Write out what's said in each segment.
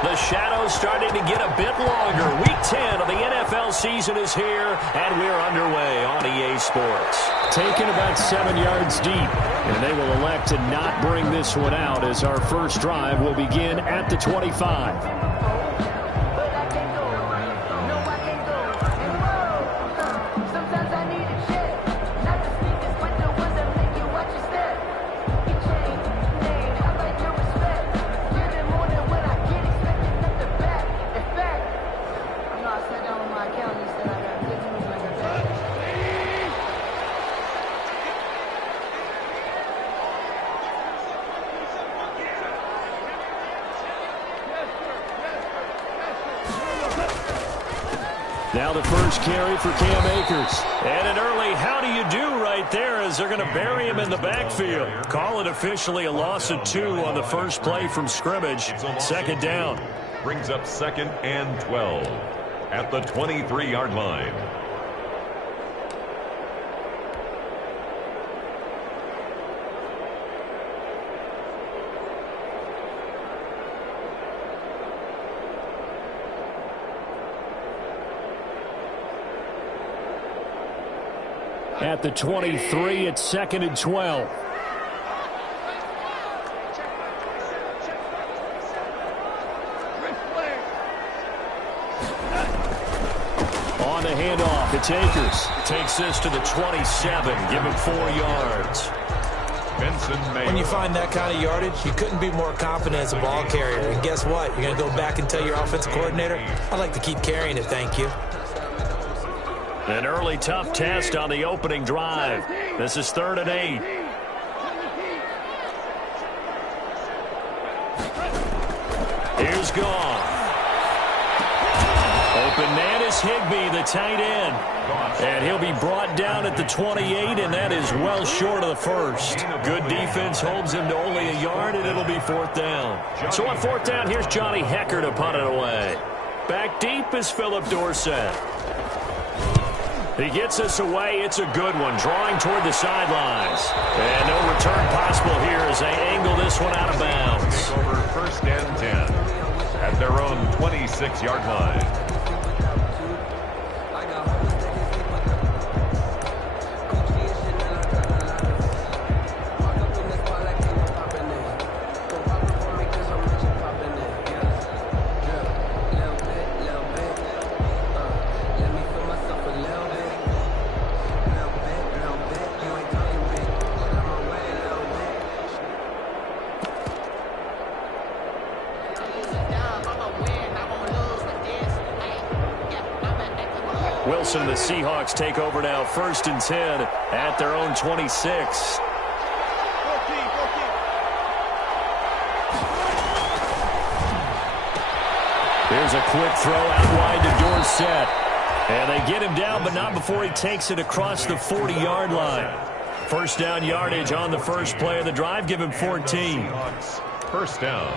The shadow's starting to get a bit longer. Week 10 of the NFL season is here, and we're underway on EA Sports. Taken about 7 yards deep, and they will elect to not bring this one out as our first drive will begin at the 25. Now the first carry for Cam Akers. And an early how do you do right there as they're going to bury him in the backfield. Call it officially a loss of 2 on the first play from scrimmage. Second down. Brings up 2nd and 12 at the 23-yard line. At the 23, it's 2nd and 12. On the handoff, it's Akers. Takes this to the 27, give him 4 yards. When you find that kind of yardage, you couldn't be more confident as a ball carrier. And guess what? You're going to go back and tell your offensive coordinator, I'd like to keep carrying it, thank you. An early tough test on the opening drive. This is 3rd and 8. Here's gone. Open man is Higbee, the tight end. And he'll be brought down at the 28, and that is well short of the first. Good defense holds him to only a yard, and it'll be 4th down. So on 4th down, here's Johnny Hecker to punt it away. Back deep is Philip Dorsett. He gets us away. It's a good one, drawing toward the sidelines. And no return possible here as they angle this one out of bounds. Over 1st and 10 at their own 26-yard line. Wilson and the Seahawks take over now, 1st and 10 at their own 26. Here's a quick throw out wide to Dorsett. And they get him down, but not before he takes it across the 40-yard line. 1st down yardage on the first play of the drive. Give him 14. 1st down.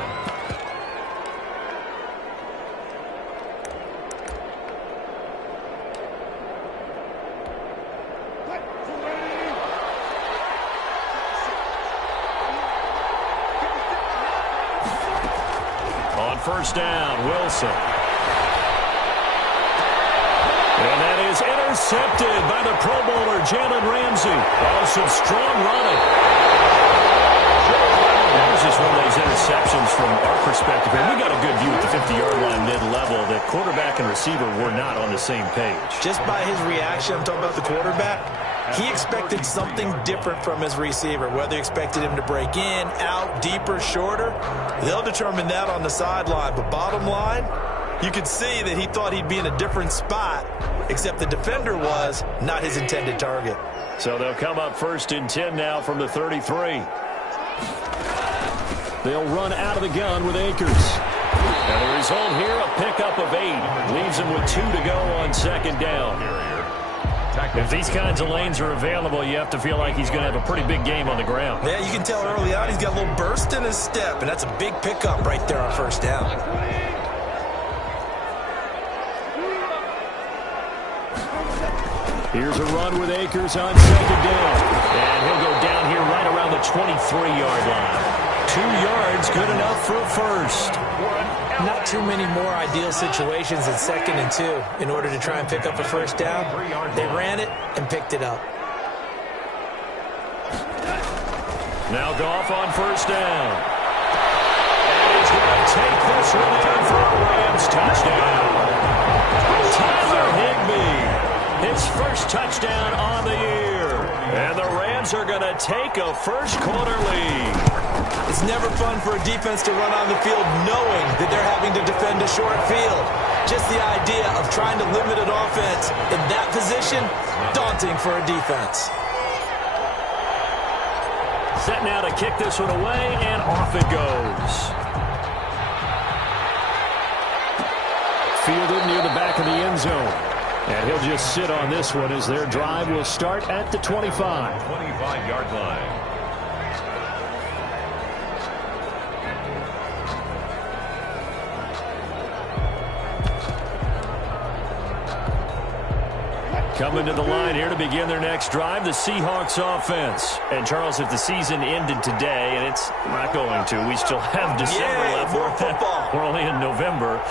On 1st down, Wilson. And that is intercepted by the Pro Bowler, Jalen Ramsey. Oh, some strong running. That was just one of those interceptions from our perspective. And we got a good view at the 50-yard line mid-level that quarterback and receiver were not on the same page. Just by his reaction, I'm talking about the quarterback, he expected something different from his receiver. Whether he expected him to break in, out, deeper, shorter, they'll determine that on the sideline. But bottom line, you could see that he thought he'd be in a different spot, except the defender was not his intended target. So they'll come up 1st and 10 now from the 33. They'll run out of the gun with Akers. And the result here, a pickup of 8. Leaves him with 2 to go on 2nd down. If these kinds of lanes are available, you have to feel like he's going to have a pretty big game on the ground. Yeah, you can tell early on he's got a little burst in his step, and that's a big pickup right there on 1st down. Here's a run with Akers on 2nd down. And he'll go down here right around the 23-yard line. 2 yards, good enough for a first. Not too many more ideal situations in 2nd and 2 in order to try and pick up a first down. They ran it and picked it up. Now Goff on first down. And he's going to take this one in for a Rams touchdown. Tyler Higbee, his first touchdown on the year. And the Rams are going to take a first-quarter lead. It's never fun for a defense to run on the field knowing that they're having to defend a short field. Just the idea of trying to limit an offense in that position, daunting for a defense. Set now to kick this one away, and off it goes. Fielded near the back of the end zone. And he'll just sit on this one as their drive will start at the 25. 25-yard line. Coming to the line here to begin their next drive, the Seahawks offense. And, Charles, if the season ended today, and it's not going to, we still have December left. More football. We're only in November.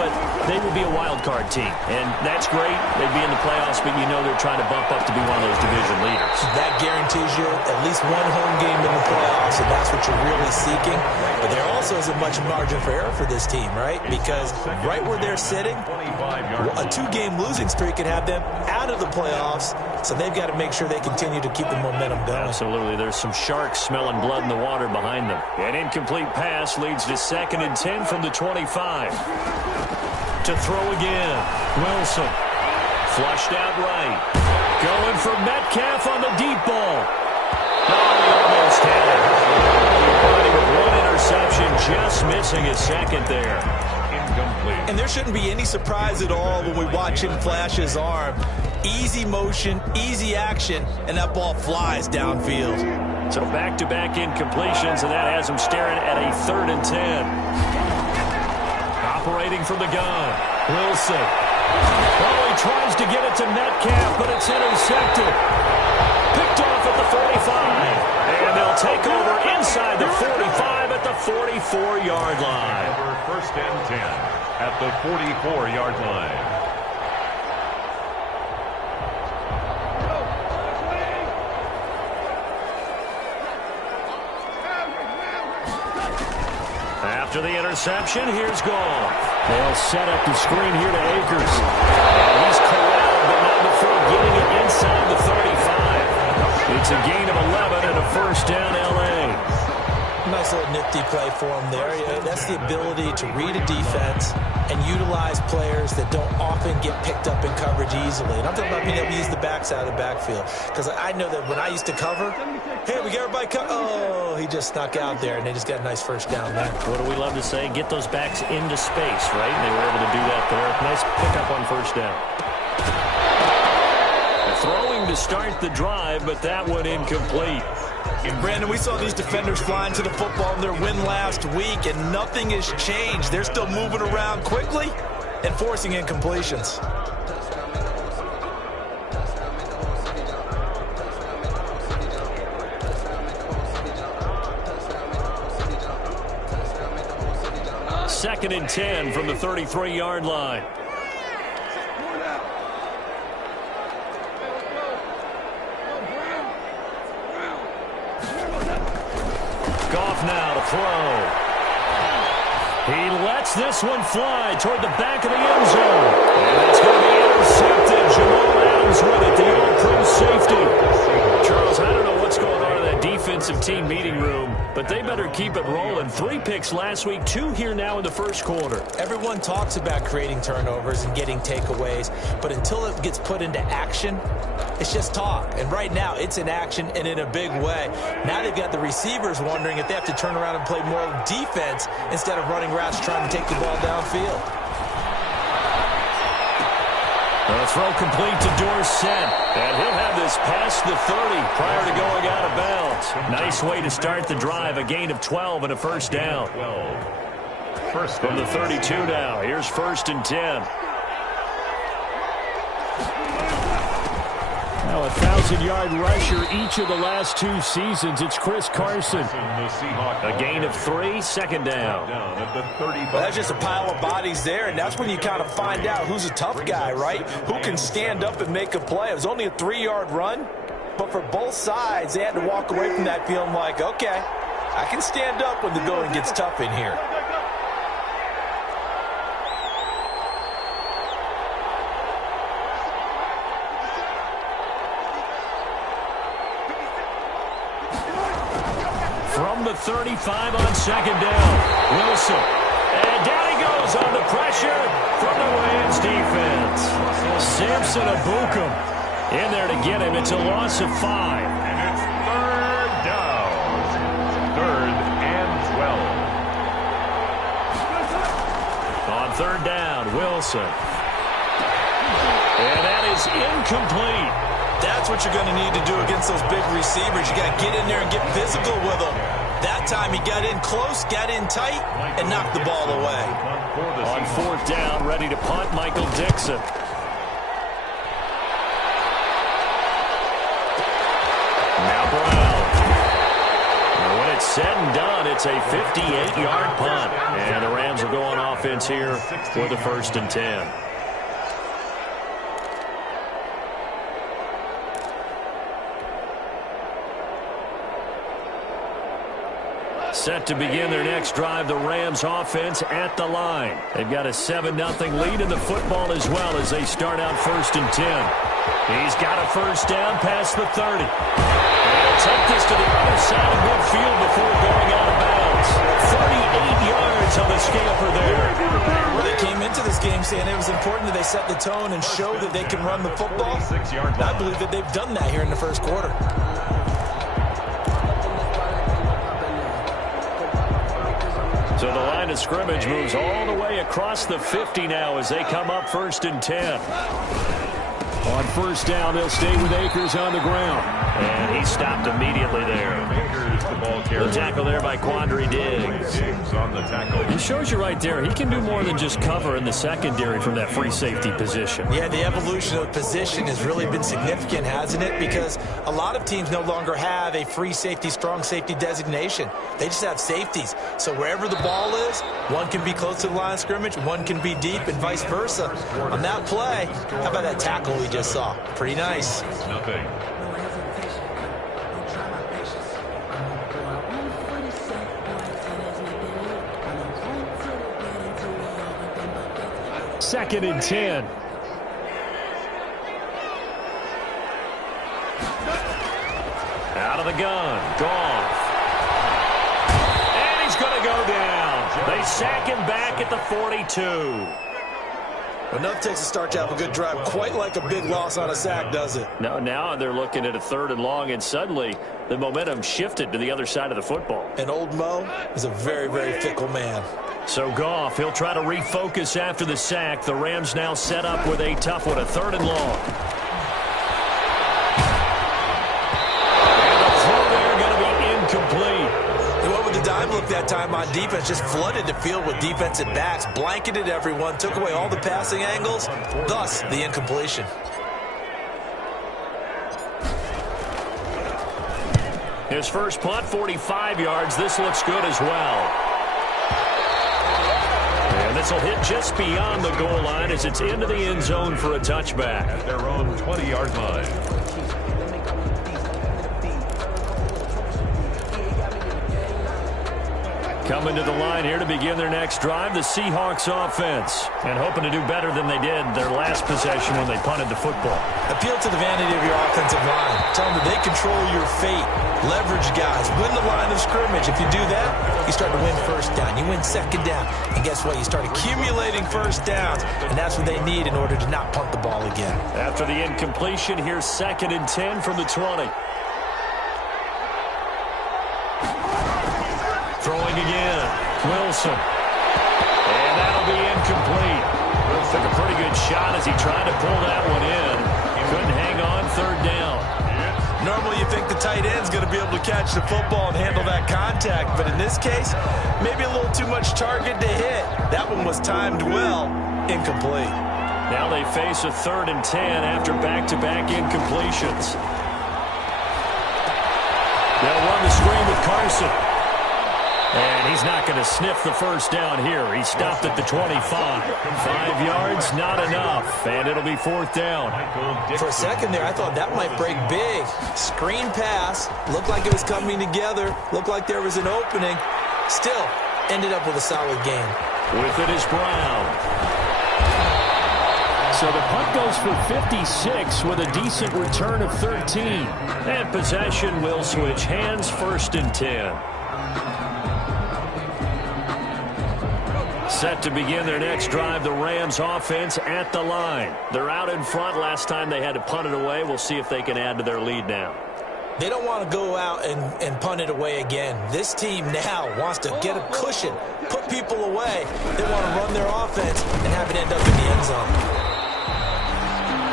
But they would be a wild card team. And that's great. They'd be in the playoffs, but you know they're trying to bump up to be one of those division leaders. That guarantees you at least one home game in the playoffs, and that's what you're really seeking. But there also isn't much margin for error for this team, right? Because right where they're sitting, a 2-game losing streak could have them out of the playoffs, so they've got to make sure they continue to keep the momentum going. Absolutely. There's some sharks smelling blood in the water behind them. An incomplete pass leads to 2nd and 10 from the 25. To throw again. Wilson. Flushed out right. Going for Metcalf on the deep ball. Oh, he almost had it. With one interception, just missing his second there. Incomplete. And there shouldn't be any surprise at all when we watch him flash his arm. Easy motion, easy action, and that ball flies downfield. So back-to-back incompletions, and that has him staring at a 3rd and 10. Operating from the gun. Wilson. Oh, he tries to get it to Metcalf, but it's intercepted. Picked off at the 45. And they'll take over inside the 45 at the 44-yard line. Over 1st and 10 at the 44-yard line. After the interception, here's Goff. They'll set up the screen here to Akers. And he's corralled, but not before getting it inside the 35. It's a gain of 11 and a first down, L.A. Nice little nifty play for him there. Yeah, that's the ability to read a defense and utilize players that don't often get picked up in coverage easily. And I'm talking about being able to use the backside of the backfield. Because I know that when I used to cover, hey, we got everybody covered. Oh, he just snuck out there, and they just got a nice first down there. What do we love to say? Get those backs into space, right? And they were able to do that there. Nice pickup on first down. Throwing to start the drive, but that one incomplete. And Brandon, we saw these defenders flying to the football in their win last week, and nothing has changed. They're still moving around quickly and forcing incompletions. Second and 10 from the 33-yard line. Goff now to throw. He lets this one fly toward the back of the end zone. And it's going to be intercepted. Jamal Adams with it, the all-pro safety. Charles, I don't know what's going on in that defensive team meeting room, but they better keep it rolling. 3 picks last week, 2 here now in the first quarter. Everyone talks about creating turnovers and getting takeaways, but until it gets put into action, it's just talk. And right now, it's in action and in a big way. Now they've got the receivers wondering if they have to turn around and play more defense instead of running routes trying to take the ball downfield. A throw complete to Dorsett. And he'll have this past the 30 prior to going out of bounds. Nice way to start the drive. A gain of 12 and a first down. First from the 32 now. Here's 1st and 10. Now a 1,000-yard rusher each of the last 2 seasons. It's Chris Carson. A gain of 3, second down. Well, that's just a pile of bodies there, and that's when you kind of find out who's a tough guy, right? Who can stand up and make a play. It was only a 3-yard run, but for both sides, they had to walk away from that feeling like, okay, I can stand up when the going gets tough in here. From the 35 on second down, Wilson. And down he goes on the pressure from the Rams defense. Samson Abukum in there to get him. It's a loss of 5. And it's third down. 3rd and 12. On third down, Wilson. And that is incomplete. That's what you're going to need to do against those big receivers. You got to get in there and get physical with them. That time he got in close, got in tight, and knocked the ball away. On fourth down, ready to punt, Michael Dixon. Now Brown. And when it's said and done, it's a 58-yard punt. And the Rams will go on offense here for the 1st and 10. Set to begin their next drive, the Rams offense at the line. They've got a 7-0 lead in the football as well as they start out 1st and 10. He's got a first down past the 30. And he'll take this to the other side of midfield before going out of bounds. 38 yards on the scamper there. Well, they came into this game saying it was important that they set the tone and show that they can run the football. I believe that they've done that here in the first quarter. So the line of scrimmage moves all the way across the 50 now as they come up 1st and 10. On first down, they'll stay with Akers on the ground. And he stopped immediately there. The tackle there by Quandre Diggs. On the tackle. He shows you right there, he can do more than just cover in the secondary from that free safety position. Yeah, the evolution of position has really been significant, hasn't it? Because a lot of teams no longer have a free safety, strong safety designation. They just have safeties. So wherever the ball is, one can be close to the line of scrimmage, one can be deep, and vice versa. On that play, how about that tackle we just saw? Pretty nice. Nothing. Second and 10. Out of the gun, Goff. And he's going to go down. They sack him back at the 42. Enough takes a start to have a good drive, quite like a big loss on a sack, does it? No, now they're looking at a 3rd and long, and suddenly the momentum shifted to the other side of the football. And old Mo is a very, very fickle man. So Goff, he'll try to refocus after the sack. The Rams now set up with a tough one, a 3rd and long. And the throw there going to be incomplete. And what with the dive look that time on defense, just flooded the field with defensive backs, blanketed everyone, took away all the passing angles, thus the incompletion. His first punt, 45 yards. This looks good as well. And this will hit just beyond the goal line as it's into the end zone for a touchback. At their own 20-yard line. Coming to the line here to begin their next drive, the Seahawks offense. And hoping to do better than they did their last possession when they punted the football. Appeal to the vanity of your offensive line. Tell them that they control your fate. Leverage guys. Win the line of scrimmage. If you do that, you start to win first down. You win second down. And guess what? You start accumulating first downs. And that's what they need in order to not punt the ball again. After the incompletion, here's 2nd and 10 from the 20. Throwing again, Wilson. And that'll be incomplete. Wilson took a pretty good shot as he tried to pull that one in. Couldn't hang on, 3rd down. Normally you think the tight end's going to be able to catch the football and handle that contact, but in this case, maybe a little too much target to hit. That one was timed well, incomplete. Now they face a 3rd and 10 after back-to-back incompletions. They'll run the screen with Carson. And he's not going to sniff the first down here. He stopped at the 25. 5 yards, not enough. And it'll be 4th down. For a second there, I thought that might break big. Screen pass. Looked like it was coming together. Looked like there was an opening. Still, ended up with a solid game. With it is Brown. So the punt goes for 56 with a decent return of 13. And possession will switch hands, 1st and 10. Set to begin their next drive, the Rams offense at the line. They're out in front. Last time they had to punt it away. We'll see if they can add to their lead now. They don't want to go out and punt it away again. This team now wants to get a cushion, put people away. They want to run their offense and have it end up in the end zone.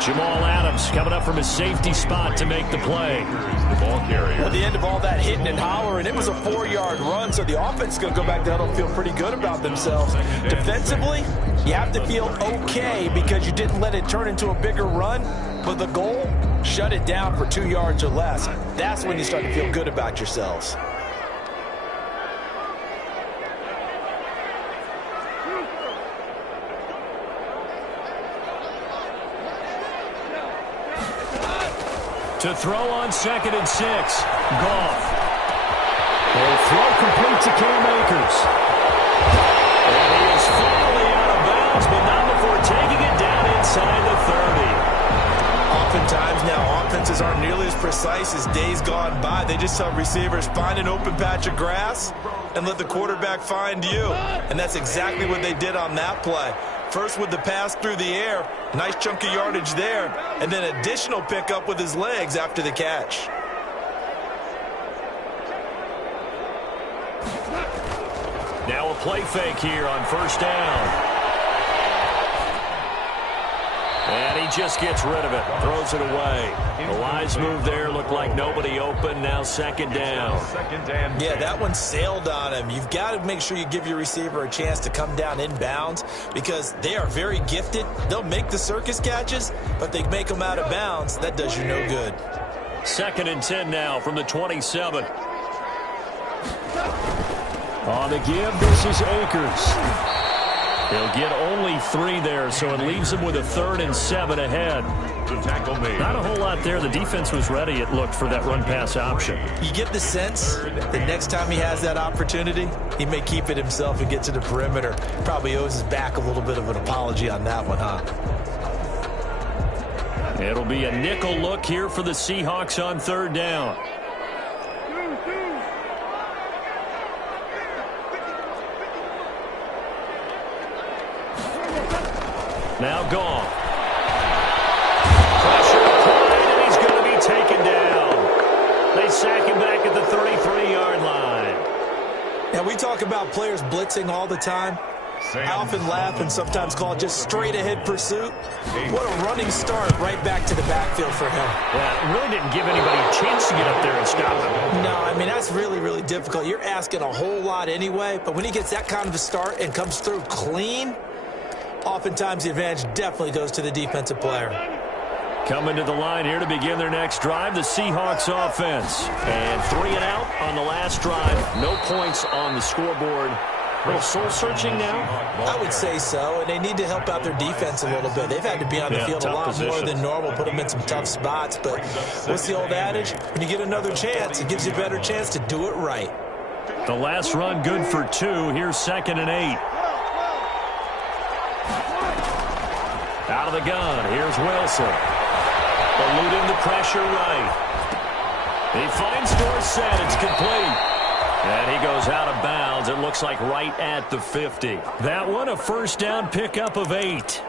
Jamal Adams coming up from his safety spot to make the play. At the end of all that hitting and hollering, it was a 4-yard run, so the offense is going to go back to huddle and feel pretty good about themselves. Defensively, you have to feel okay because you didn't let it turn into a bigger run, but the goal, shut it down for 2 yards or less. That's when you start to feel good about yourselves. To throw on 2nd and 6. Goff. A throw complete to Cam Akers. And he is finally out of bounds, but not before taking it down inside the 30. Oftentimes now, offenses aren't nearly as precise as days gone by. They just tell receivers, find an open patch of grass and let the quarterback find you. And that's exactly what they did on that play. First with the pass through the air, nice chunk of yardage there, and then additional pickup with his legs after the catch. Now a play fake here on 1st down. And he just gets rid of it, throws it away. A wise move there, looked like nobody open, now 2nd down. Yeah, that one sailed on him. You've got to make sure you give your receiver a chance to come down inbounds because they are very gifted. They'll make the circus catches, but they make them out of bounds. That does you no good. 2nd and 10 now from the 27. On the give, this is Akers. He'll get only 3 there, so it leaves him with a 3rd and 7 ahead. Not a whole lot there. The defense was ready, it looked, for that run-pass option. You get the sense that next time he has that opportunity, he may keep it himself and get to the perimeter. Probably owes his back a little bit of an apology on that one, huh? It'll be a nickel look here for the Seahawks on 3rd down. Now Goff. Pressure applied, and he's going to be taken down. They sack him back at the 33-yard line. Now, we talk about players blitzing all the time. I often laugh and sometimes call it just straight-ahead pursuit. What a running start right back to the backfield for him. Yeah, it really didn't give anybody a chance to get up there and stop him. No, I mean, that's really, really difficult. You're asking a whole lot anyway, but when he gets that kind of a start and comes through clean, oftentimes the advantage definitely goes to the defensive player. Coming to the line here to begin their next drive, the Seahawks offense. And 3 and out on the last drive. No points on the scoreboard. A little soul-searching now? I would say so, and they need to help out their defense a little bit. They've had to be on the field a lot more than normal, put them in some tough spots. But what's the old adage? When you get another chance, it gives you a better chance to do it right. The last run good for 2. Here's 2nd and 8. Out of the gun, here's Wilson. Eluding the pressure right. He finds Dorsett, it's complete. And he goes out of bounds, it looks like right at the 50. That one, a 1st down pickup of 8.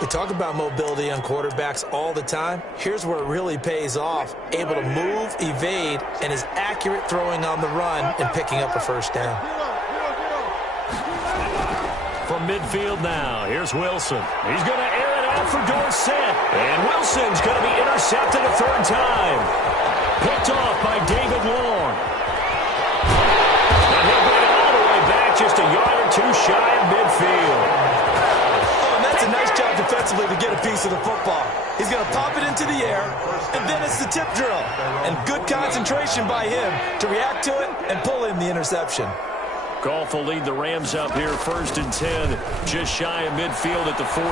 We talk about mobility on quarterbacks all the time. Here's where it really pays off. Able to move, evade, and is accurate throwing on the run and picking up a 1st down. From midfield now, here's Wilson. He's going to air it out for Dorsett. And Wilson's going to be intercepted a 3rd time. Picked off by David Long. And he'll bring it all the way back just a yard or 2 shy of midfield. Oh, and that's a nice job to piece of the football. He's going to pop it into the air, and then it's the tip drill. And good concentration by him to react to it and pull in the interception. Goff will lead the Rams up here, 1st and 10, just shy of midfield at the 48.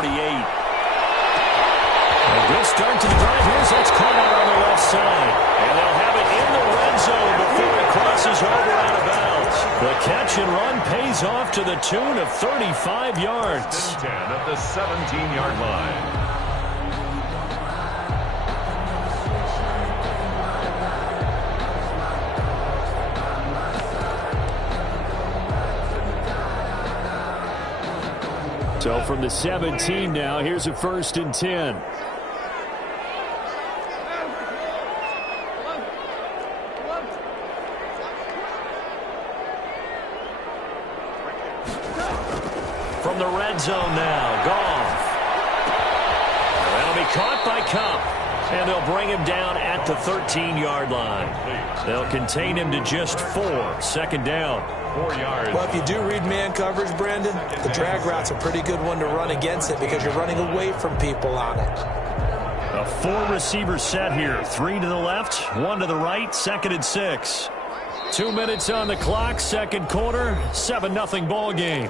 A good start to the drive. That's caught out on the left side. And they'll have it in the red zone before it crosses over out of bounds. The catch and run pays off to the tune of 35 yards. 10 at the 17-yard line. So from the 17 now, here's a 1st and 10. From the red zone now, Goff. That'll be caught by Cup. And they'll bring him down at the 13-yard line. They'll contain him to just 4. 2nd down. 4 yards. Well, if you do read man coverage, Brandon, the drag route's a pretty good one to run against it because you're running away from people on it. A 4-receiver set here. 3 to the left, 1 to the right, 2nd and 6. 2 minutes on the clock, 2nd quarter, 7-0 ball game.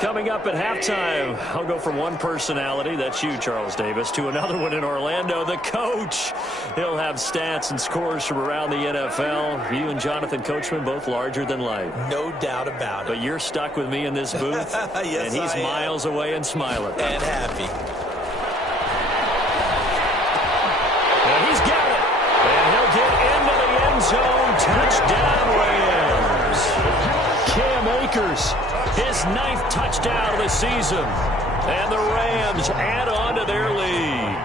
Coming up at halftime, I'll go from one personality, that's you, Charles Davis, to another one in Orlando, the coach. He'll have stats and scores from around the NFL. You and Jonathan Coachman, both larger than life. No doubt about it. But you're stuck with me in this booth, yes, and he's miles away and smiling. And happy. And he's got it. And he'll get into the end zone. Touchdown, Rams. Cam Akers. His 9th touchdown of the season. And the Rams add on to their lead.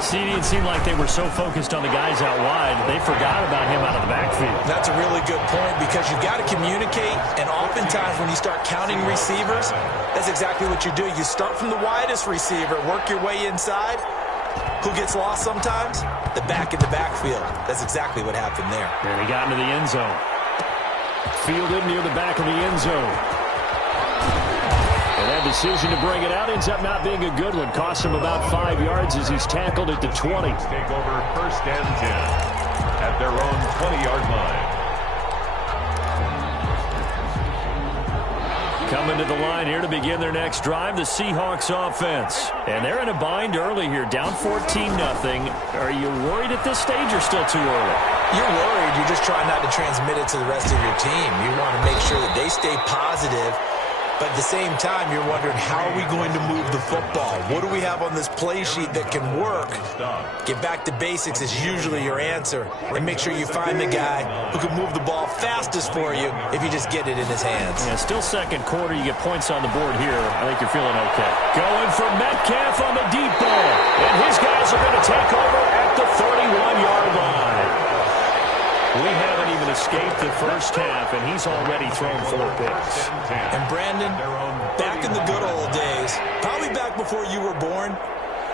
See, it seemed like they were so focused on the guys out wide, they forgot about him out of the backfield. That's a really good point because you've got to communicate, and oftentimes when you start counting receivers, that's exactly what you do. You start from the widest receiver, work your way inside. Who gets lost sometimes? The back in the backfield. That's exactly what happened there. And he got into the end zone. Fielded near the back of the end zone. And that decision to bring it out ends up not being a good one. Cost him about 5 yards as he's tackled at the 20. Take over 1st and 10 at their own 20-yard line. Coming to the line here to begin their next drive, the Seahawks offense. And they're in a bind early here, down 14-0. Are you worried at this stage or still too early? You're worried. You're just trying not to transmit it to the rest of your team. You want to make sure that they stay positive. But at the same time, you're wondering, how are we going to move the football? What do we have on this play sheet that can work? Get back to basics is usually your answer. And make sure you find the guy who can move the ball fastest for you if you just get it in his hands. Yeah, still 2nd quarter. You get points on the board here. I think you're feeling okay. Going for Metcalf on the deep ball. And his guys are going to take over at the 31-yard line. We haven't even escaped the first half, and he's already thrown 4 picks. And Brandon, back in the good old days, probably back before you were born,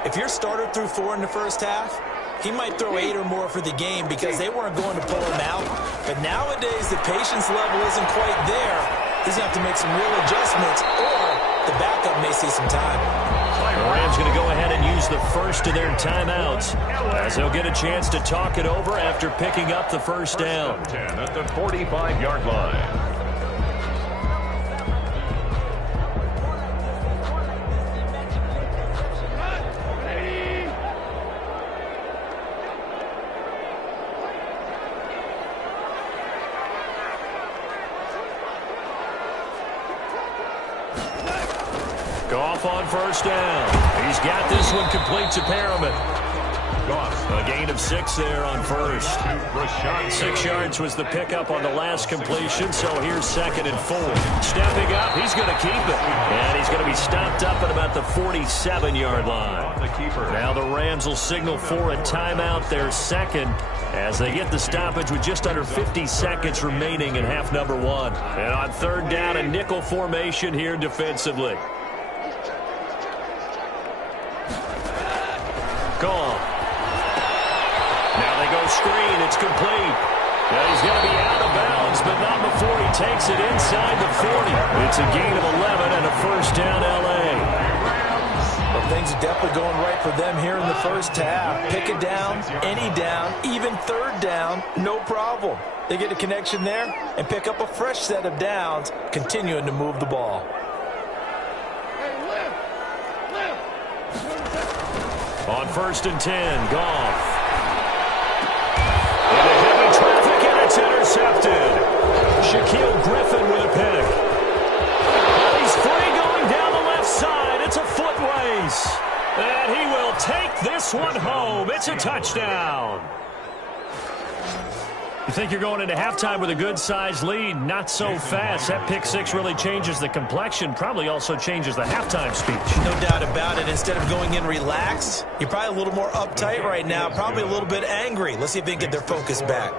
if your starter threw 4 in the first half, he might throw 8 or more for the game because they weren't going to pull him out. But nowadays, the patience level isn't quite there. He's going to have to make some real adjustments, or the backup may see some time. The Rams going to go ahead and use the first of their timeouts as they'll get a chance to talk it over after picking up the first down. 10 at the 45-yard line. Goff on first down. He's got this one complete to Perriman. A gain of 6 there on first. 6 yards was the pickup on the last completion, so here's 2nd and 4. Stepping up, he's going to keep it. And he's going to be stopped up at about the 47-yard line. Now the Rams will signal for a timeout, their 2nd, as they get the stoppage with just under 50 seconds remaining in half number 1. And on 3rd down, a nickel formation here defensively. Gone. Now they go screen. It's complete. Yeah, he's going to be out of bounds, but not before he takes it inside the 40. It's a gain of 11 and a first down, L.A. Well, things are definitely going right for them here in the first half. Pick a down, any down, even third down, no problem. They get a connection there and pick up a fresh set of downs, continuing to move the ball. On 1st and 10, Goff. Into heavy traffic, and it's intercepted. Shaquille Griffin with a pick. And he's free going down the left side. It's a foot race. And he will take this one home. It's a touchdown. You think you're going into halftime with a good-sized lead. Not so fast. That pick six really changes the complexion. Probably also changes the halftime speech. No doubt about it. Instead of going in relaxed, you're probably a little more uptight right now. Probably a little bit angry. Let's see if they can get their focus back.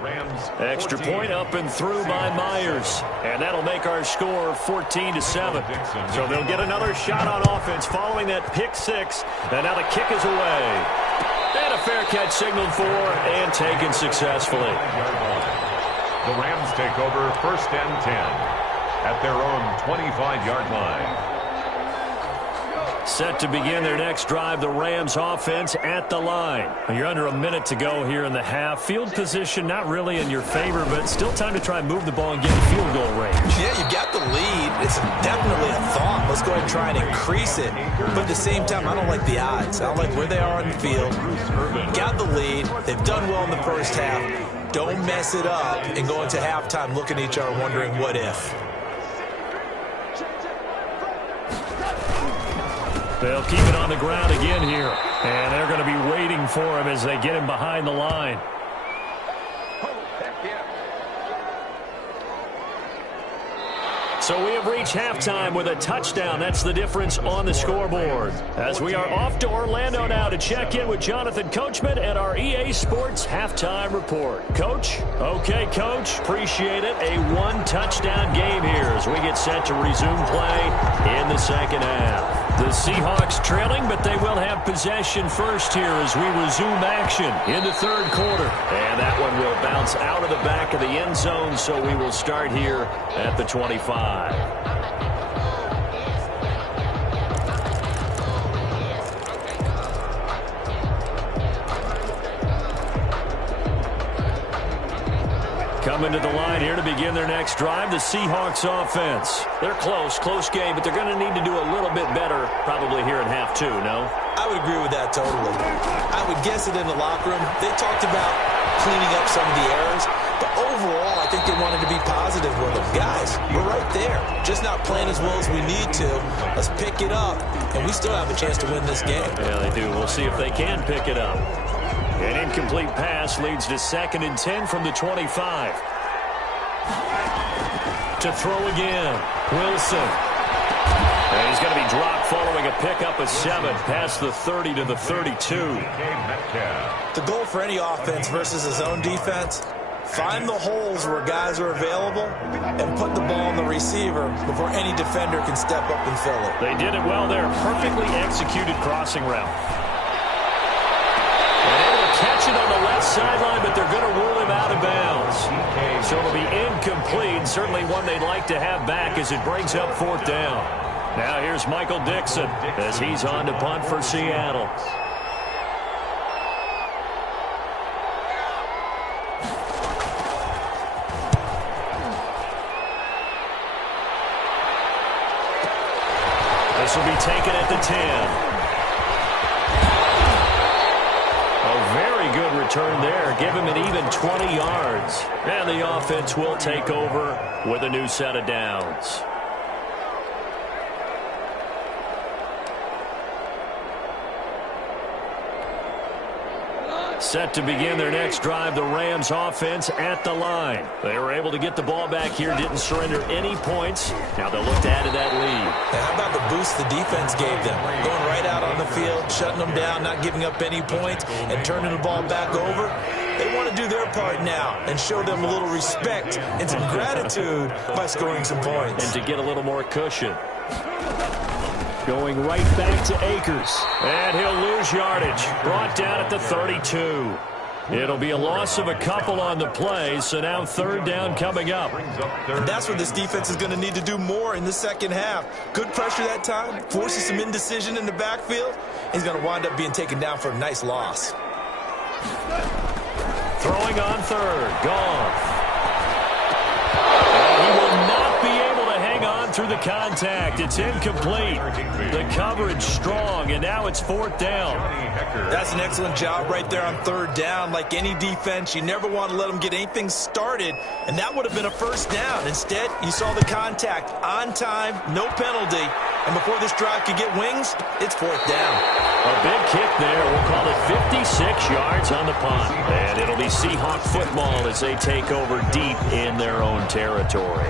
Extra point up and through by Myers. And that'll make our score 14-7. So they'll get another shot on offense following that pick six. And now the kick is away. And a fair catch signaled for and taken successfully. The Rams take over 1st and 10 at their own 25-yard line. Set to begin their next drive, the Rams offense at the line. You're under a minute to go here in the half. Field position not really in your favor, but still time to try and move the ball and get in field goal range. Yeah, you got the lead. It's definitely a thought. Let's go ahead and try and increase it. But at the same time, I don't like the odds. I don't like where they are on the field. Got the lead. They've done well in the first half. Don't mess it up and go into halftime looking at each other wondering what if. They'll keep it on the ground again here. And they're going to be waiting for him as they get him behind the line. So we have reached halftime with a touchdown. That's the difference on the scoreboard. As we are off to Orlando now to check in with Jonathan Coachman at our EA Sports Halftime Report. Coach? Okay, Coach. Appreciate it. A one-touchdown game here as we get set to resume play in the second half. The Seahawks trailing, but they will have possession first here as we resume action in the third quarter. And that one will bounce out of the back of the end zone, so we will start here at the 25. Coming to the line here to begin their next drive, the Seahawks offense. They're close game, but they're going to need to do a little bit better probably here in half two, no? I would agree with that totally. I would guess it in the locker room. They talked about cleaning up some of the errors, but overall, I think they wanted to be positive with them. Guys, we're right there. Just not playing as well as we need to. Let's pick it up, and we still have a chance to win this game. Yeah, they do. We'll see if they can pick it up. An incomplete pass leads to 2nd and 10 from the 25. To throw again, Wilson. And he's going to be dropped following a pickup of 7 past the 30 to the 32. The goal for any offense versus his own defense, find the holes where guys are available and put the ball on the receiver before any defender can step up and fill it. They did it well there. Perfectly executed crossing route. And able to catch it on the left sideline, but they're going to rule him out of bounds. So it'll be incomplete. Certainly one they'd like to have back as it brings up 4th down. Now here's Michael Dixon as he's on to punt for Seattle. This will be taken at the 10. A very good return there. Give him an even 20 yards. And the offense will take over with a new set of downs. Set to begin their next drive, the Rams offense at the line. They were able to get the ball back here, didn't surrender any points. Now they'll look to add to that lead. And how about the boost the defense gave them? Going right out on the field, shutting them down, not giving up any points, and turning the ball back over. They want to do their part now and show them a little respect and some gratitude by scoring some points. And to get a little more cushion. Going right back to Akers. And he'll lose yardage. Brought down at the 32. It'll be a loss of a couple on the play, so now third down coming up. And that's what this defense is going to need to do more in the second half. Good pressure that time, forces some indecision in the backfield. He's going to wind up being taken down for a nice loss. Throwing on third, Goff. And he will not be able to hang on through the contact. It's incomplete. The coverage strong, and now it's fourth down. That's an excellent job right there on third down. Like any defense, you never want to let them get anything started, and that would have been a first down. Instead, you saw the contact on time, no penalty, and before this drive could get wings, it's fourth down. A big kick there. We'll call it 56 yards on the punt. And it'll be Seahawk football as they take over deep in their own territory.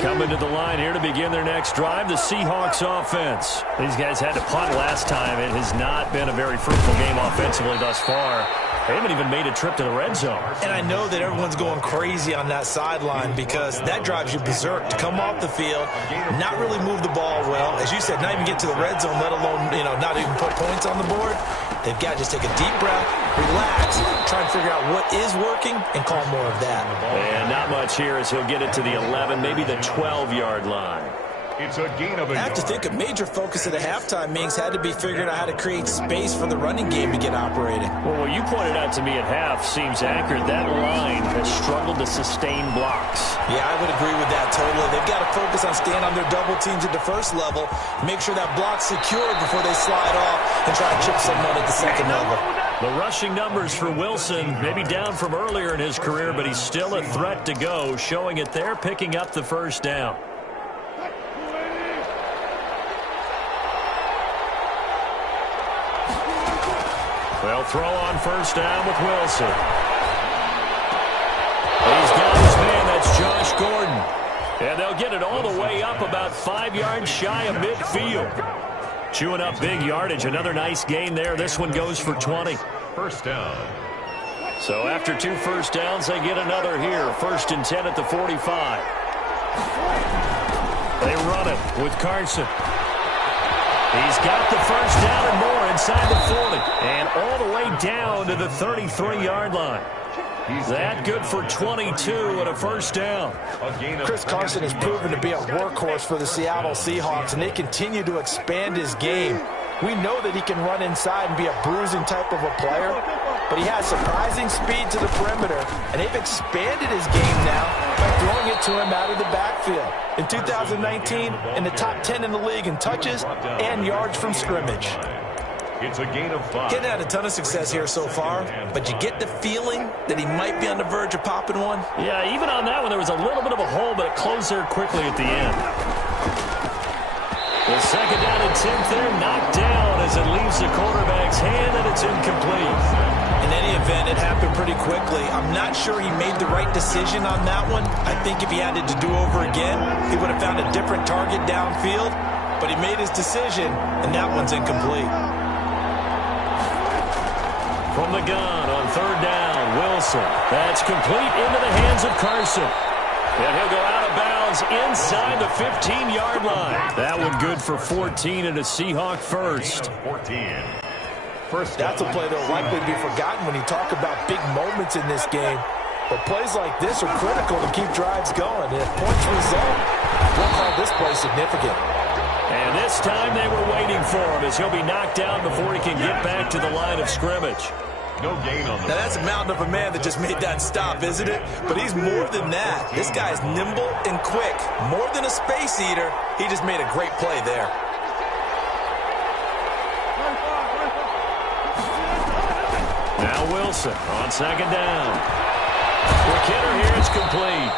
Coming to the line here to begin their next drive, the Seahawks offense. These guys had to punt last time. It has not been a very fruitful game offensively thus far. They haven't even made a trip to the red zone. And I know that everyone's going crazy on that sideline because that drives you berserk to come off the field, not really move the ball well. As you said, not even get to the red zone, let alone, not even put points on the board. They've got to just take a deep breath, relax, try and figure out what is working, and call more of that. And not much here as he'll get it to the 11, maybe the 12-yard line. It's a gain of a I have to think a major focus of the halftime meetings had to be figuring out how to create space for the running game to get operating. Well, what you pointed out to me at half seems accurate. That line has struggled to sustain blocks. Yeah, I would agree with that totally. They've got to focus on staying on their double teams at the first level, make sure that block's secured before they slide off and try to chip someone at the second level. The rushing numbers for Wilson, maybe down from earlier in his career, but he's still a threat to go, showing it there, picking up the first down. They'll throw on first down with Wilson. He's got his man. That's Josh Gordon. And they'll get it all the way up about 5 yards shy of midfield. Chewing up big yardage. Another nice gain there. This one goes for 20. First down. So after 2 first downs, they get another here. 1st and 10 at the 45. They run it with Carson. He's got the first down and more inside the 40. And all the way down to the 33-yard line. That good for 22 and a first down. Chris Carson has proven to be a workhorse for the Seattle Seahawks, and they continue to expand his game. We know that he can run inside and be a bruising type of a player, but he has surprising speed to the perimeter, and they've expanded his game now by throwing it to him out of the backfield. In 2019, in the top 10 in the league in touches and yards from scrimmage. It's a gain of 5. Getting had a ton of success here so far, but you get the feeling that he might be on the verge of popping one. Yeah, even on that one, there was a little bit of a hole, but it closed there quickly at the end. The second down and 10th there, knocked down as it leaves the quarterback's hand, and it's incomplete. In any event, it happened pretty quickly. I'm not sure he made the right decision on that one. I think if he had it to do over again, he would have found a different target downfield, but he made his decision, and that one's incomplete. From the gun on third down, Wilson. That's complete into the hands of Carson. And he'll go out of bounds inside the 15-yard line. That one good for 14 and a Seahawk first. 14. That's a play that will likely be forgotten when you talk about big moments in this game. But plays like this are critical to keep drives going. And if points result, we'll call this play significant. And this time they were waiting for him as he'll be knocked down before he can get back to the line of scrimmage. No gain on the Now that's a mountain of a man that just made that stop, isn't it? But he's more than that. This guy's nimble and quick. More than a space eater. He just made a great play there. Now Wilson on second down. Quick hitter here is complete.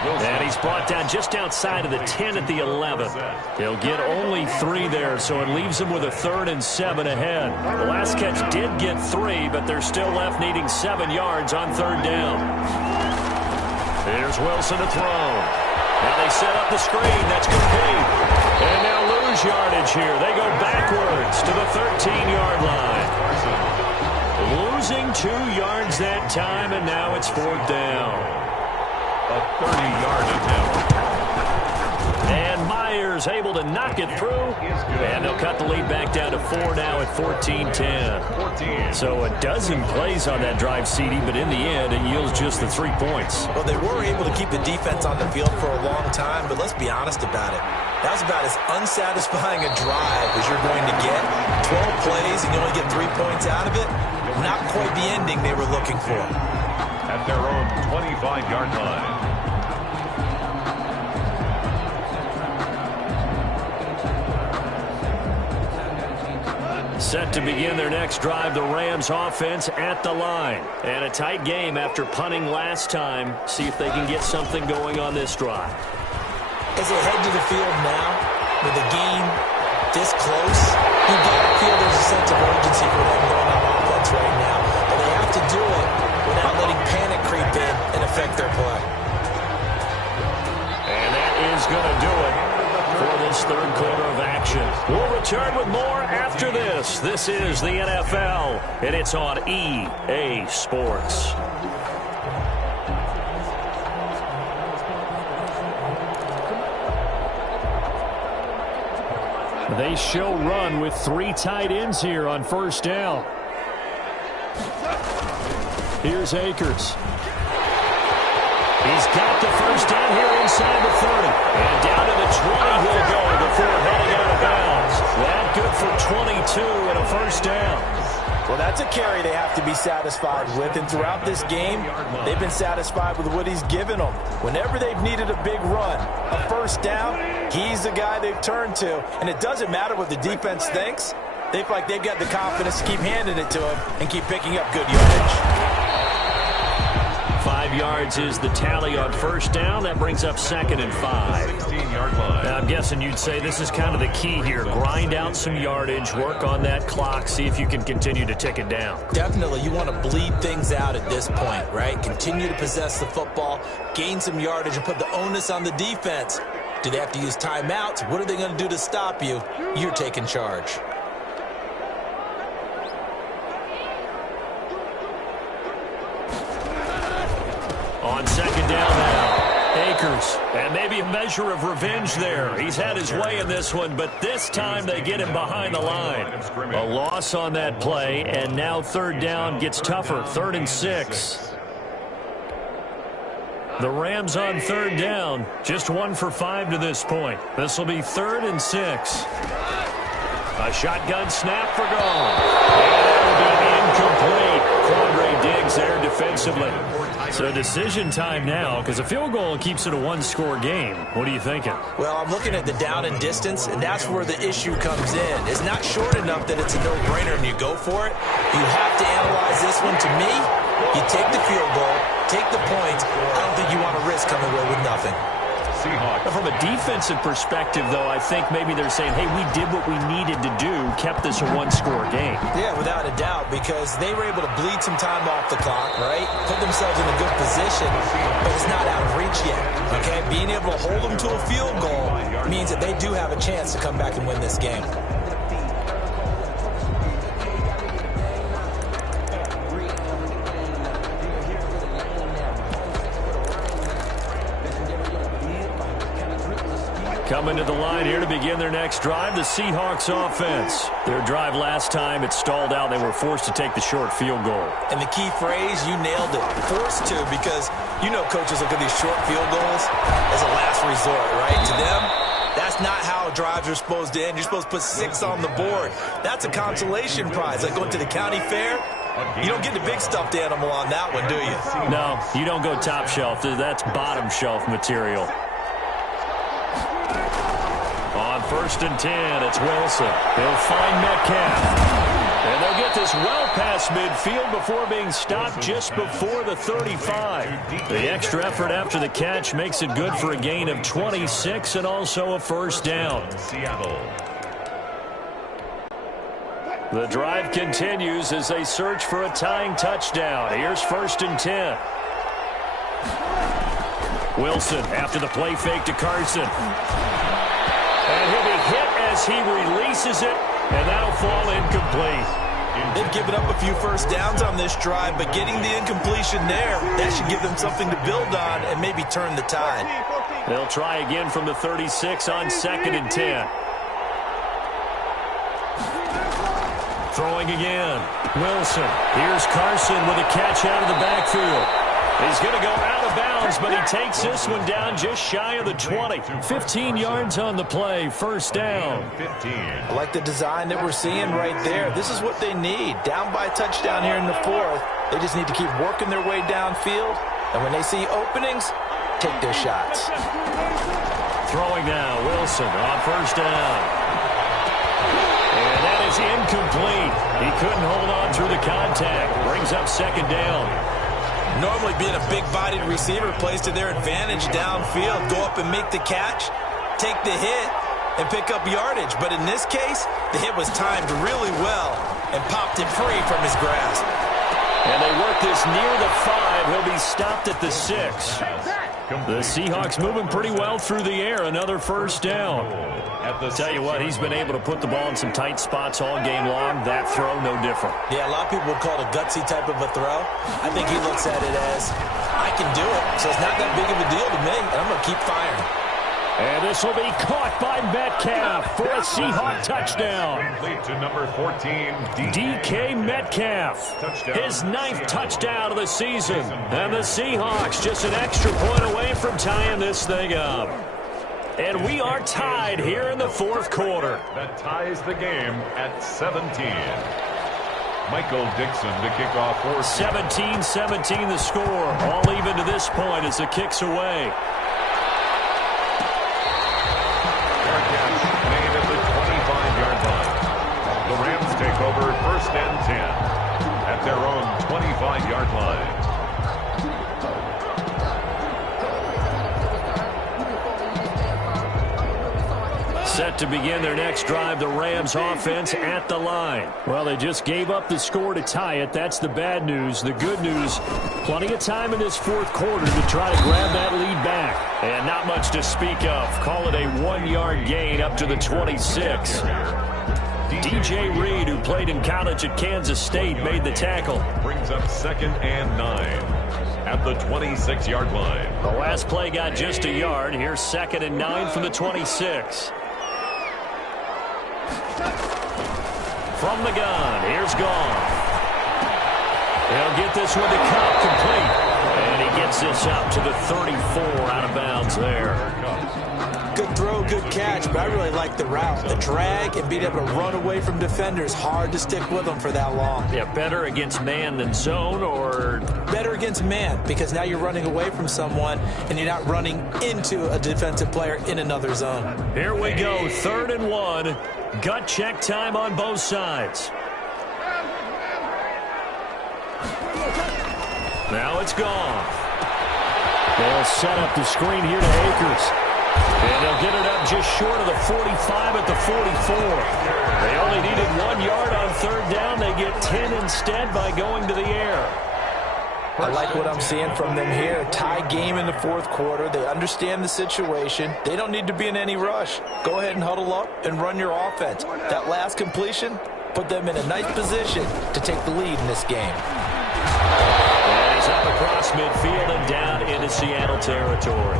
And he's brought down just outside of the 10 at the 11. He'll get only 3 there, so it leaves him with a 3rd and 7 ahead. The last catch did get 3, but they're still left needing 7 yards on third down. Here's Wilson to throw. Now they set up the screen. That's complete. And now lose yardage here. They go backwards to the 13-yard line. Losing 2 yards that time, and now it's 4th down. A 30-yard attempt. And Myers receiver's able to knock it through, and they'll cut the lead back down to 4 now at 14-10. So a dozen plays on that drive, CD, but in the end, it yields just the 3 points. Well, they were able to keep the defense on the field for a long time, but let's be honest about it. That was about as unsatisfying a drive as you're going to get. 12 plays and you only get 3 points out of it. Not quite the ending they were looking for. At their own 25-yard line. Set to begin their next drive, the Rams offense at the line. And a tight game after punting last time. See if they can get something going on this drive. As they head to the field now, with the game this close, you got to feel there's a sense of urgency for them going on offense right now. But they have to do it without letting panic creep in and affect their play. And that is going to do it for this third quarter of action. We'll return with more after this. This is the NFL, and it's on EA Sports. They show run with 3 tight ends here on first down. Here's Akers. He's got the first down here inside the 30. And down to the 20 he'll go before heading out of bounds. That good for 22 and a first down. Well, that's a carry they have to be satisfied with. And throughout this game, they've been satisfied with what he's given them. Whenever they've needed a big run, a first down, he's the guy they've turned to. And it doesn't matter what the defense thinks. They feel like they've got the confidence to keep handing it to him and keep picking up good yardage. 5 yards is the tally on first down. That brings up 2nd and 5. 16-yard line. Now, I'm guessing you'd say this is kind of the key here. Grind out some yardage, work on that clock, see if you can continue to tick it down. Definitely, you want to bleed things out at this point, right? Continue to possess the football, gain some yardage, and put the onus on the defense. Do they have to use timeouts? What are they going to do to stop you? You're taking charge. On 2nd down now, Akers. And maybe a measure of revenge there. He's had his way in this one, but this time they get him behind the line. A loss on that play, and now 3rd down gets tougher. 3rd and 6. The Rams on 3rd down, just 1 for 5 to this point. This will be 3rd and 6. A shotgun snap for goal. And it'll be incomplete. Quandre Diggs there defensively. So decision time now, because a field goal keeps it a 1-score game. What are you thinking? Well, I'm looking at the down and distance, and that's where the issue comes in. It's not short enough that it's a no-brainer and you go for it. You have to analyze this one. To me, you take the field goal, take the points. I don't think you want to risk coming away with nothing. Seahawks. From a defensive perspective, though, I think maybe they're saying, hey, we did what we needed to do, kept this a 1-score game. Yeah, without a doubt, because they were able to bleed some time off the clock, right? Put themselves in a good position, but it's not out of reach yet, okay? Being able to hold them to a field goal means that they do have a chance to come back and win this game. Coming to the line here to begin their next drive, the Seahawks offense. Their drive last time, it stalled out. They were forced to take the short field goal. And the key phrase, you nailed it, forced to, because you know coaches look at these short field goals as a last resort, right? To them, that's not how drives are supposed to end. You're supposed to put 6 on the board. That's a consolation prize, like going to the county fair. You don't get the big stuffed animal on that one, do you? No, you don't go top shelf. That's bottom shelf material. On 1st and 10, it's Wilson. They'll find Metcalf. And they'll get this well past midfield before being stopped just before the 35. The extra effort after the catch makes it good for a gain of 26 and also a first down. The drive continues as they search for a tying touchdown. Here's 1st and 10. Wilson after the play fake to Carson. And he'll be hit as he releases it, and that'll fall incomplete. They've given up a few first downs on this drive, but getting the incompletion there, that should give them something to build on and maybe turn the tide. They'll try again from the 36 on 2nd and 10. Throwing again. Wilson. Here's Carson with a catch out of the backfield. He's going to go out of bounds, but he takes this one down just shy of the 20. 15 yards on the play, first down. 15. I like the design that we're seeing right there. This is what they need. Down by a touchdown here in the 4th. They just need to keep working their way downfield. And when they see openings, take their shots. Throwing now, Wilson on first down. And that is incomplete. He couldn't hold on through the contact. Brings up 2nd down. Normally being a big-bodied receiver plays to their advantage downfield. Go up and make the catch, take the hit, and pick up yardage. But in this case, the hit was timed really well and popped it free from his grasp. And they work this near the 5. He'll be stopped at the 6. The Seahawks moving pretty well through the air. Another first down. Tell you what, he's been able to put the ball in some tight spots all game long. That throw, no different. Yeah, a lot of people would call it a gutsy type of a throw. I think he looks at it as, I can do it, so it's not that big of a deal to me, and I'm going to keep firing. And this will be caught by Metcalf for a Seahawk touchdown. Complete to number 14, DK Metcalf. His 9th touchdown of the season. And the Seahawks just an extra point away from tying this thing up. And we are tied here in the 4th quarter. That ties the game at 17. Michael Dixon to kick off 17-17 the score. All even to this point as the kick's away. Made at the 25-yard line. The Rams take over 1st and 10 at their own 25-yard line. Set to begin their next drive, the Rams offense at the line. Well, they just gave up the score to tie it. That's the bad news. The good news, plenty of time in this 4th quarter to try to grab that lead back. And not much to speak of. Call it a 1-yard gain up to the 26. DJ Reed, who played in college at Kansas State, made the tackle. Brings up 2nd and 9 at the 26-yard line. The last play got just a yard. Here's 2nd and 9 from the 26. From the gun, here's Goff. He'll get this one to Cup complete. And he gets this out to the 34 out of bounds there. Good throw, good catch, but I really like the route. The drag and being able to run away from defenders, hard to stick with them for that long. Yeah, better against man than zone, or? Better against man, because now you're running away from someone and you're not running into a defensive player in another zone. Here we go, 3rd and 1. Gut check time on both sides. Now it's gone. They'll set up the screen here to Akers. And they'll get it up just short of the 45 at the 44. They only needed 1 yard on 3rd down. They get 10 instead by going to the air. I like what I'm seeing from them here. Tie game in the 4th quarter. They understand the situation. They don't need to be in any rush. Go ahead and huddle up and run your offense. That last completion put them in a nice position to take the lead in this game. And he's up across midfield and down into Seattle territory.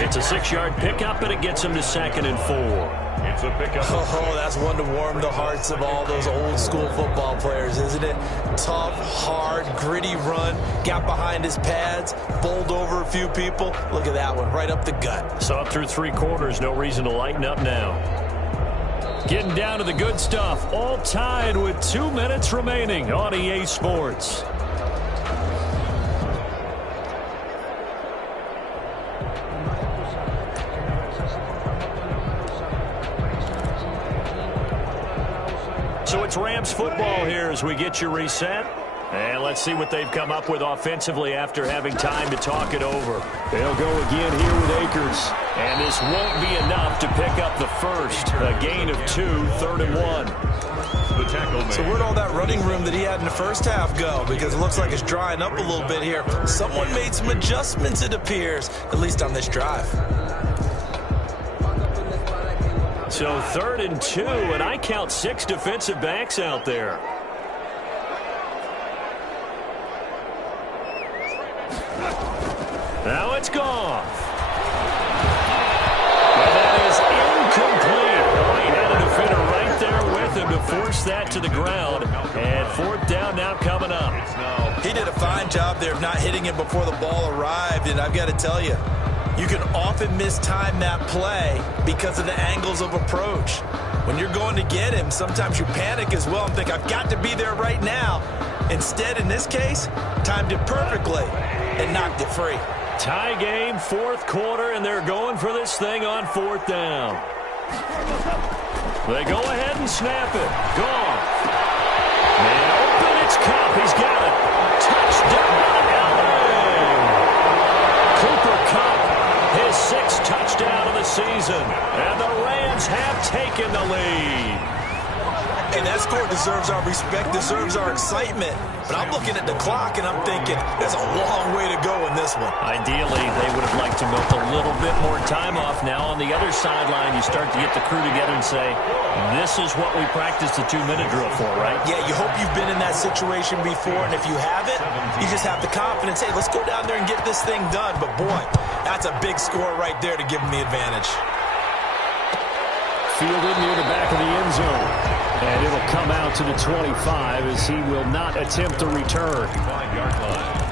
It's a 6-yard pickup, and it gets him to 2nd and 4. It's a pickup. Oh, that's one to warm the hearts of all those old-school football players, isn't it? Tough, hard, gritty run. Got behind his pads, bowled over a few people. Look at that one, right up the gut. So up through 3 quarters, no reason to lighten up now. Getting down to the good stuff, all tied with 2 minutes remaining on EA Sports. So it's Rams football here as we get you reset. And let's see what they've come up with offensively after having time to talk it over. They'll go again here with Akers. And this won't be enough to pick up the first. A gain of 2, 3rd and 1. The tackle made. So where'd all that running room that he had in the first half go? Because it looks like it's drying up a little bit here. Someone made some adjustments, it appears, at least on this drive. So 3rd and 2, and I count 6 defensive backs out there. Now it's Goff. He did a fine job there of not hitting it before the ball arrived, and I've got to tell you, you can often mistime that play because of the angles of approach. When you're going to get him, sometimes you panic as well and think, I've got to be there right now. Instead, in this case, timed it perfectly and knocked it free. Tie game, fourth quarter, and they're going for this thing on fourth down. They go ahead and snap it. Gone. And open, it's Cup. He's got it. Touchdown, LA. Cooper Cup, his sixth touchdown of the season. And the Rams have taken the lead. And that score deserves our respect, deserves our excitement. But I'm looking at the clock, and I'm thinking, there's a long way to go in this one. Ideally, they would have liked to milk a little bit more time off. Now, on the other sideline, you start to get the crew together and say, this is what we practiced the 2-minute drill for, right? Yeah, you hope you've been in that situation before, and if you haven't, you just have the confidence, hey, let's go down there and get this thing done. But, boy, that's a big score right there to give them the advantage. Fielded near the back of the end zone. And it'll come out to the 25 as he will not attempt a return. 5-yard line.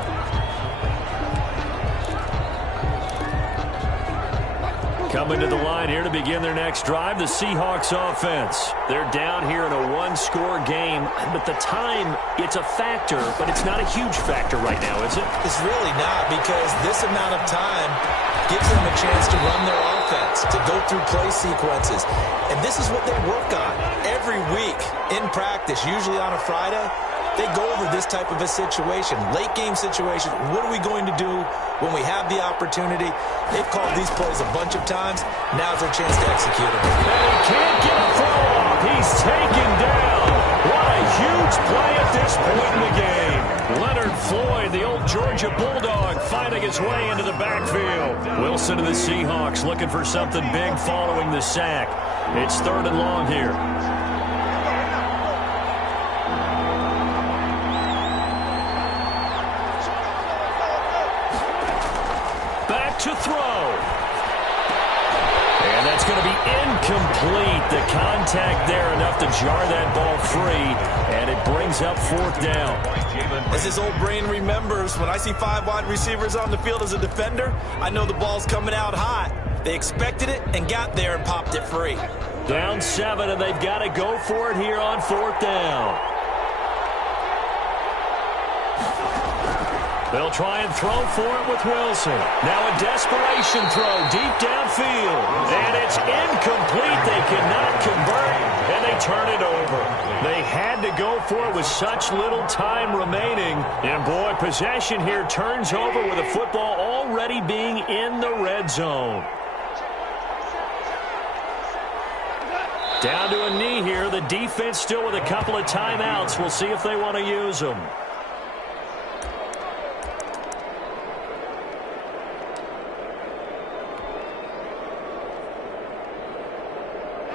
Coming to the line here to begin their next drive, the Seahawks offense. They're down here in a one-score game, but the time, it's a factor, but it's not a huge factor right now, is it? It's really not, because this amount of time gives them a chance to run their offense, to go through play sequences. And this is what they work on every week in practice, usually on a Friday. They go over this type of a situation, late game situation. What are we going to do when we have the opportunity? They've called these plays a bunch of times. Now's their chance to execute them. And he can't get a throw off. He's taken down. What a huge play at this point in the game. Leonard Floyd, the old Georgia Bulldog, finding his way into the backfield. Wilson and the Seahawks looking for something big following the sack. It's 3rd and long here. To throw. And that's going to be incomplete. The contact there enough to jar that ball free, and it brings up 4th down. As his old brain remembers, when I see 5 wide receivers on the field as a defender, I know the ball's coming out hot. They expected it and got there and popped it free. Down 7, and they've got to go for it here on 4th down. They'll try and throw for it with Wilson. Now a desperation throw deep downfield. And it's incomplete. They cannot convert, and they turn it over. They had to go for it with such little time remaining. And, boy, possession here turns over with the football already being in the red zone. Down to a knee here. The defense still with a couple of timeouts. We'll see if they want to use them.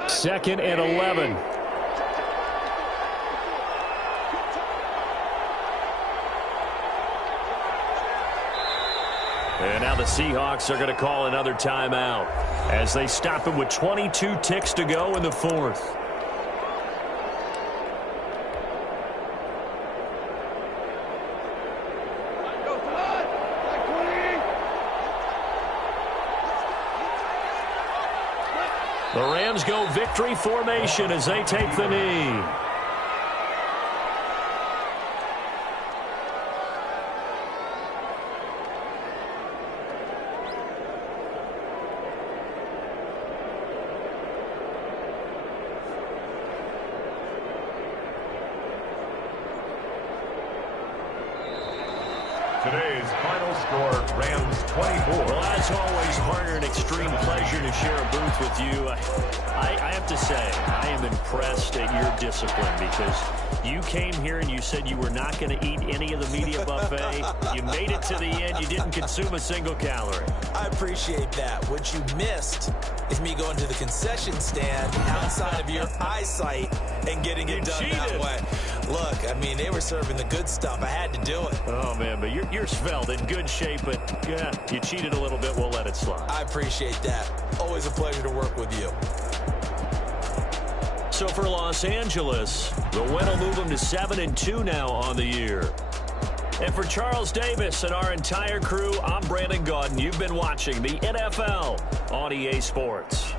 2nd and 11. And now the Seahawks are going to call another timeout as they stop him with 22 ticks to go in the 4th. The Rams go victory formation as they take the knee. Today's final score, Rams 24. Well, as always, Harder, an extreme pleasure to share a booth with you. I have to say, I am impressed at your discipline because you came here and you said you were not going to eat any of the media buffet. You made it to the end. You didn't consume a single calorie. I appreciate that. What you missed is me going to the concession stand outside of your eyesight and getting it done that way. Look, I mean, they were serving the good stuff. I had to do it. Oh, man, but you're svelte, in good shape, but, yeah, you cheated a little bit. We'll let it slide. I appreciate that. Always a pleasure to work with you. So for Los Angeles, the win will move them to 7-2 now on the year. And for Charles Davis and our entire crew, I'm Brandon Gaudin. You've been watching the NFL on EA Sports.